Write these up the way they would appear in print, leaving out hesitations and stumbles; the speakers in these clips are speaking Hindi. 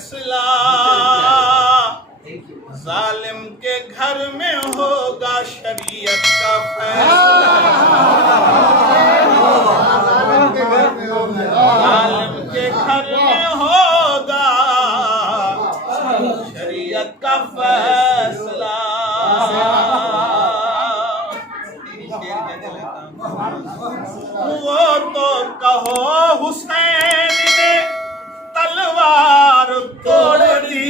फैसला, जालिम के घर में होगा शरीयत का फैसला, जालिम के घर में होगा शरीयत का फैसला। वो तो कहो हुसैन ने तलवार तोड़ दी,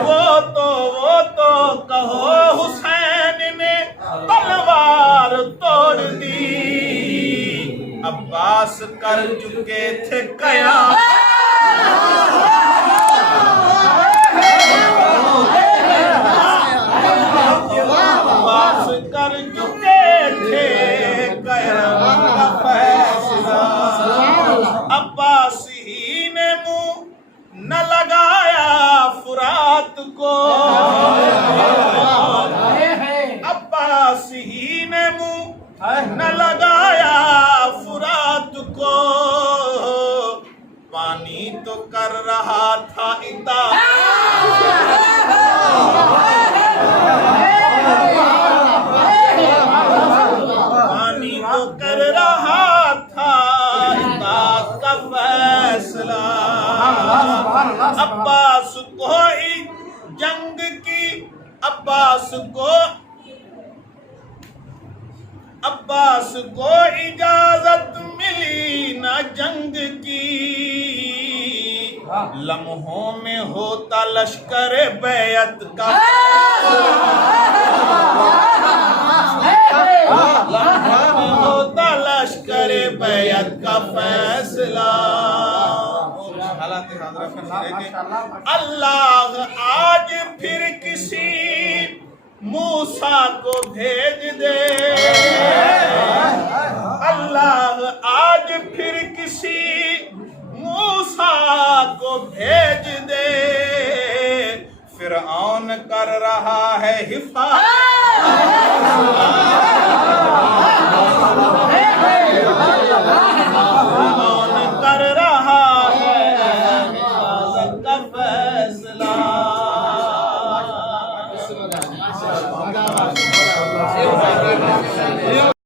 वो तो कहो हुसैन ने तलवार तोड़ दी। अब्बास कर चुके थे कयामत, अब्बास कर चुके थे कयामत का फैसला। अब्बास ही ने मुंह न लगाया फुरात को, अब्बास ही ने मुंह न लगाया फुरात को। पानी तो कर रहा था इताअत, पानी तो कर रहा था इताअत का फैसला। अब्बास को जंग की, अब्बास को इजाजत मिली न जंग की। लम्हों में होता लश्कर बैत का, लम्हों में होता लश्कर बैत का फैसला। अल्लाह आज फिर किसी मूसा को भेज दे, अल्लाह आज फिर किसी मूसा को भेज दे। फिरऔन कर रहा है हिफाजत,